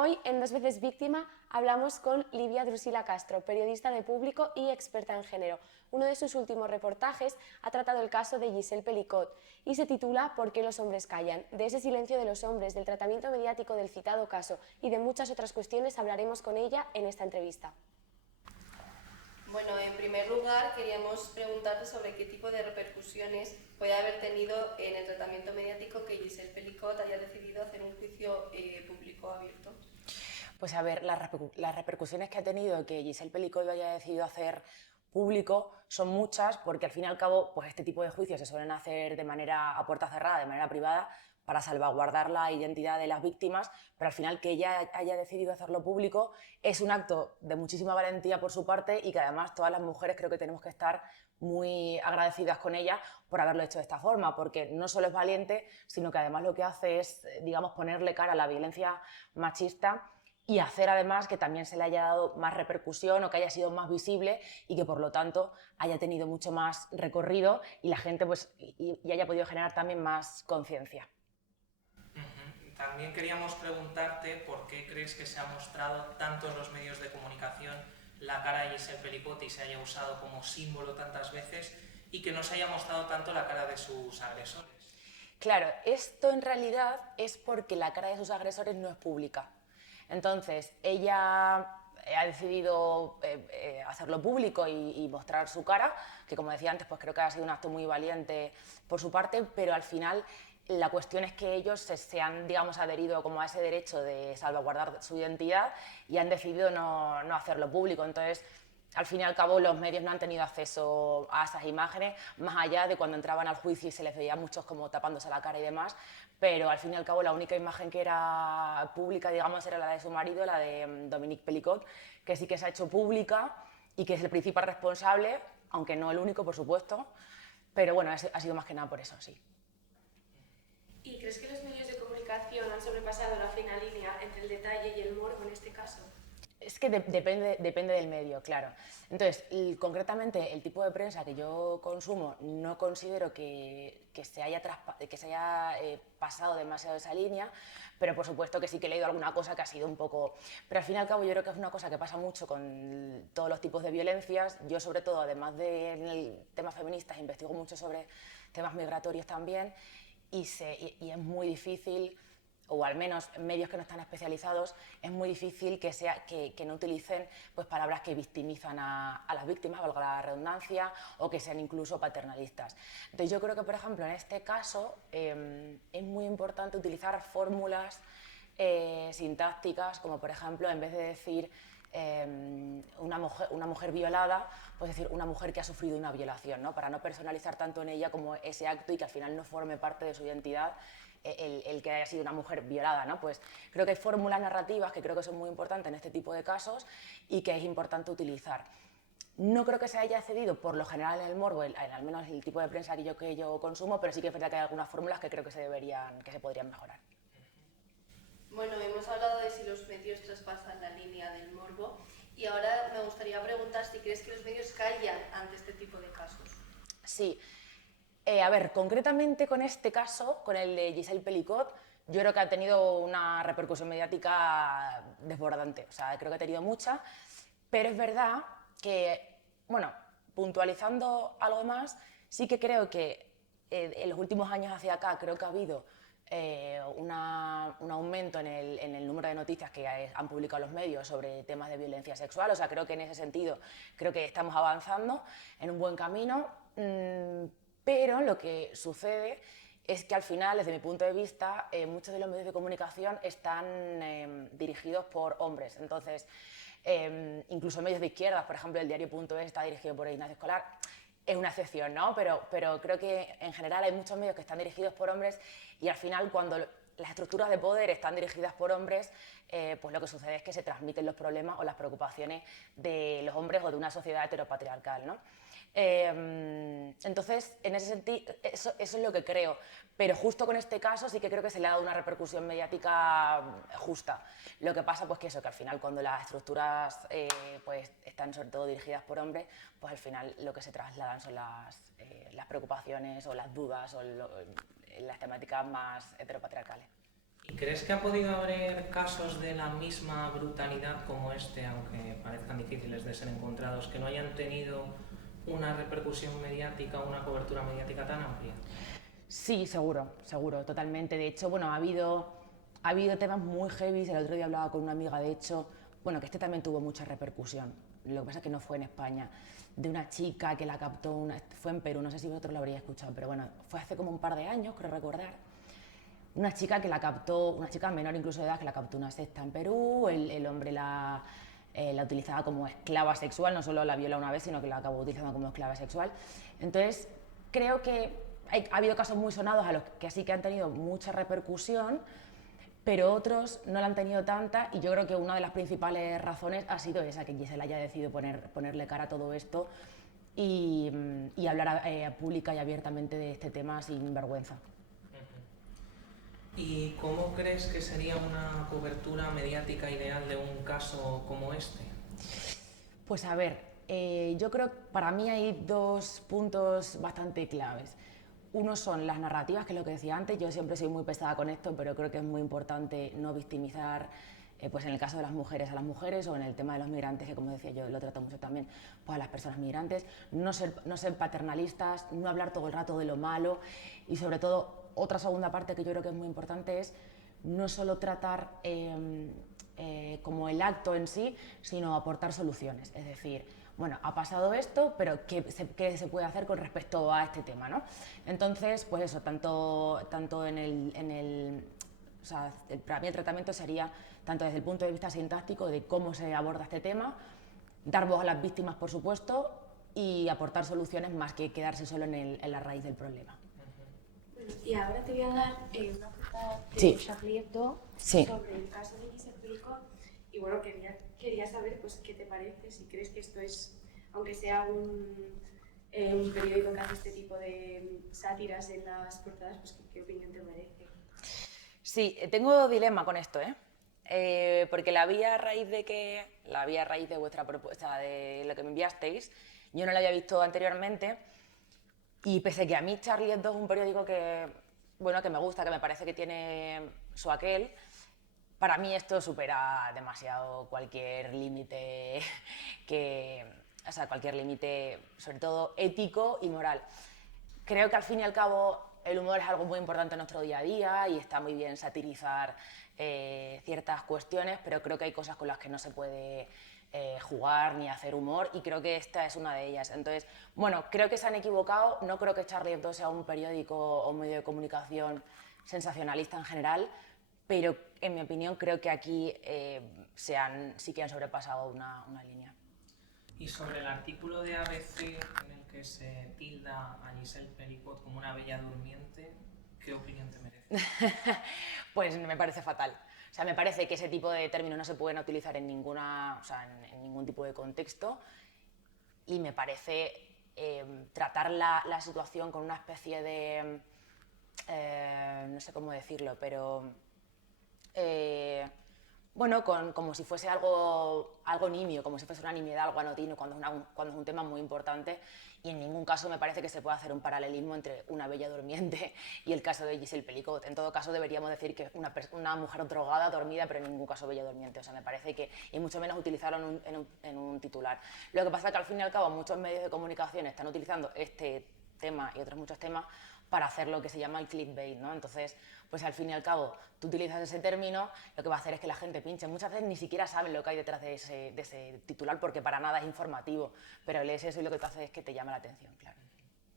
Hoy, en Dos veces víctima, hablamos con Livia Drusila Castro, periodista de Público y experta en género. Uno de sus últimos reportajes ha tratado el caso de Giselle Pelicot y se titula ¿Por qué los hombres callan? De ese silencio de los hombres, del tratamiento mediático del citado caso y de muchas otras cuestiones hablaremos con ella en esta entrevista. Bueno, en primer lugar queríamos preguntarte sobre qué tipo de repercusiones puede haber tenido en el tratamiento mediático que Giselle Pelicot haya decidido hacer un juicio público abierto. Pues a ver, las repercusiones que ha tenido que Giselle Pelicot haya decidido hacer público son muchas, porque al fin y al cabo pues este tipo de juicios se suelen hacer de manera a puerta cerrada, de manera privada, para salvaguardar la identidad de las víctimas, pero al final que ella haya decidido hacerlo público es un acto de muchísima valentía por su parte y que además todas las mujeres creo que tenemos que estar muy agradecidas con ella por haberlo hecho de esta forma, porque no solo es valiente, sino que además lo que hace es, digamos, ponerle cara a la violencia machista y hacer además que también se le haya dado más repercusión o que haya sido más visible y que por lo tanto haya tenido mucho más recorrido y la gente pues y haya podido generar también más conciencia. También queríamos preguntarte por qué crees que se ha mostrado tanto en los medios de comunicación la cara de Giselle Pelicot y se haya usado como símbolo tantas veces y que no se haya mostrado tanto la cara de sus agresores. Claro, esto en realidad es porque la cara de sus agresores no es pública. Entonces, ella ha decidido hacerlo público y mostrar su cara, que como decía antes, pues creo que ha sido un acto muy valiente por su parte, pero al final la cuestión es que ellos se han, digamos, adherido como a ese derecho de salvaguardar su identidad y han decidido no hacerlo público. Entonces, al fin y al cabo, los medios no han tenido acceso a esas imágenes, más allá de cuando entraban al juicio y se les veía a muchos como tapándose la cara y demás, pero al fin y al cabo la única imagen que era pública, digamos, era la de su marido, la de Dominique Pelicot, que sí que se ha hecho pública y que es el principal responsable, aunque no el único, por supuesto, pero bueno, ha sido más que nada por eso, sí. ¿Y crees que los medios de comunicación han sobrepasado la fina línea entre el detalle y el morbo en este caso? Es que depende del medio, claro. Entonces, concretamente, el tipo de prensa que yo consumo no considero que se haya pasado demasiado esa línea, pero por supuesto que sí que he leído alguna cosa que ha sido un poco... Pero al fin y al cabo yo creo que es una cosa que pasa mucho con todos los tipos de violencias. Yo sobre todo, además de temas feministas, investigo mucho sobre temas migratorios también y es muy difícil, o al menos en medios que no están especializados, es muy difícil que no utilicen pues, palabras que victimizan a las víctimas, valga la redundancia, o que sean incluso paternalistas. Entonces yo creo que, por ejemplo, en este caso es muy importante utilizar fórmulas sintácticas, como por ejemplo, en vez de decir una mujer violada, pues decir una mujer que ha sufrido una violación, ¿no? Para no personalizar tanto en ella como ese acto y que al final no forme parte de su identidad el que haya sido una mujer violada, ¿no? Pues creo que hay fórmulas narrativas que creo que son muy importantes en este tipo de casos y que es importante utilizar. No creo que se haya cedido por lo general en el morbo, al menos el tipo de prensa que yo consumo, pero sí que es verdad que hay algunas fórmulas que creo que se podrían mejorar. Bueno, hemos hablado de si los medios traspasan la línea del morbo y ahora me gustaría preguntar si crees que los medios callan ante este tipo de casos. Sí. A ver, concretamente con este caso, con el de Giselle Pelicot, yo creo que ha tenido una repercusión mediática desbordante. O sea, creo que ha tenido mucha, pero es verdad que, bueno, puntualizando algo más, sí que creo que en los últimos años hacia acá creo que ha habido un aumento en el número de noticias que han publicado los medios sobre temas de violencia sexual. O sea, creo que en ese sentido creo que estamos avanzando en un buen camino, pero lo que sucede es que al final, desde mi punto de vista, muchos de los medios de comunicación están dirigidos por hombres. Entonces, incluso medios de izquierdas, por ejemplo, el diario.es está dirigido por Ignacio Escolar. Es una excepción, ¿no? Pero creo que en general hay muchos medios que están dirigidos por hombres y al final cuando las estructuras de poder están dirigidas por hombres, pues lo que sucede es que se transmiten los problemas o las preocupaciones de los hombres o de una sociedad heteropatriarcal, ¿no? Entonces, en ese sentido, eso es lo que creo, pero justo con este caso sí que creo que se le ha dado una repercusión mediática justa. Lo que pasa pues que al final cuando las estructuras pues están sobre todo dirigidas por hombres, pues al final lo que se trasladan son las preocupaciones o las dudas o las temáticas más heteropatriarcales. ¿Y crees que ha podido haber casos de la misma brutalidad como este, aunque parezcan difíciles de ser encontrados, que no hayan tenido una repercusión mediática, una cobertura mediática tan amplia? Sí, seguro, seguro, totalmente. De hecho, bueno, ha habido temas muy heavy. El otro día hablaba con una amiga, de hecho, bueno, que este también tuvo mucha repercusión. Lo que pasa es que no fue en España, de una chica que la captó, fue en Perú, no sé si vosotros lo habréis escuchado, pero bueno, fue hace como un par de años, creo recordar. Una chica que la captó, una chica menor incluso de edad, que la captó una secta en Perú, el hombre la utilizaba como esclava sexual, no solo la viola una vez, sino que la acabó utilizando como esclava sexual. Entonces, creo que ha habido casos muy sonados a los que sí que han tenido mucha repercusión, pero otros no la han tenido tanta, y yo creo que una de las principales razones ha sido esa, que Giselle haya decidido ponerle cara a todo esto y hablar pública y abiertamente de este tema sin vergüenza. ¿Y cómo crees que sería una cobertura mediática ideal de un caso como este? Pues a ver, yo creo que para mí hay dos puntos bastante claves. Uno son las narrativas, que es lo que decía antes. Yo siempre soy muy pesada con esto, pero creo que es muy importante no victimizar, pues en el caso de las mujeres, a las mujeres, o en el tema de los migrantes, que como decía yo lo trato mucho también, pues a las personas migrantes. No ser paternalistas, no hablar todo el rato de lo malo, y sobre todo otra segunda parte que yo creo que es muy importante es no solo tratar como el acto en sí, sino aportar soluciones. Es decir, bueno, ha pasado esto, pero ¿qué se puede hacer con respecto a este tema, ¿no? Entonces, pues eso, tanto o sea, para mí el tratamiento sería tanto desde el punto de vista sintáctico de cómo se aborda este tema, dar voz a las víctimas, por supuesto, y aportar soluciones más que quedarse solo en la raíz del problema. Bueno, y ahora te voy a dar una cita de Sí. Charlie Hebdo Sí. sobre el caso de Giselle Pelicot. Y bueno, quería saber pues, qué te parece, si crees que esto es, aunque sea un periódico que hace este tipo de sátiras en las portadas, pues qué opinión te merece. Sí, tengo dilema con esto, porque la vi a raíz de vuestra propuesta, de lo que me enviasteis. Yo no la había visto anteriormente, y pese a que a mí Charlie Hebdo es un periódico que, bueno, que me gusta, que me parece que tiene su aquel, para mí esto supera demasiado cualquier límite o sea, cualquier límite, sobre todo ético y moral. Creo que al fin y al cabo el humor es algo muy importante en nuestro día a día, y está muy bien satirizar ciertas cuestiones, pero creo que hay cosas con las que no se puede jugar ni hacer humor, y creo que esta es una de ellas. Entonces, bueno, creo que se han equivocado. No creo que Charlie Hebdo sea un periódico o un medio de comunicación sensacionalista en general, pero en mi opinión creo que aquí sí que han sobrepasado una línea. Y sobre el artículo de ABC en el que se tilda a Giselle Pelicot como una bella durmiente, ¿qué opinión te merece? Pues me parece fatal. O sea, me parece que ese tipo de términos no se pueden utilizar en ningún tipo de contexto, y me parece tratar la situación con una especie de, no sé cómo decirlo, pero bueno, como si fuese algo nimio, como si fuese una nimiedad, algo anodino, cuando es un tema muy importante. Y en ningún caso me parece que se pueda hacer un paralelismo entre una bella durmiente y el caso de Giselle Pelicot. En todo caso deberíamos decir que una mujer drogada, dormida, pero en ningún caso bella durmiente. O sea, me parece que, y mucho menos utilizarlo en un titular. Lo que pasa es que al fin y al cabo muchos medios de comunicación están utilizando este tema y otros muchos temas para hacer lo que se llama el clickbait, ¿no? Entonces, pues al fin y al cabo, tú utilizas ese término, lo que va a hacer es que la gente pinche. Muchas veces ni siquiera saben lo que hay detrás de ese titular, porque para nada es informativo, pero lees eso y lo que te hace es que te llama la atención, claro.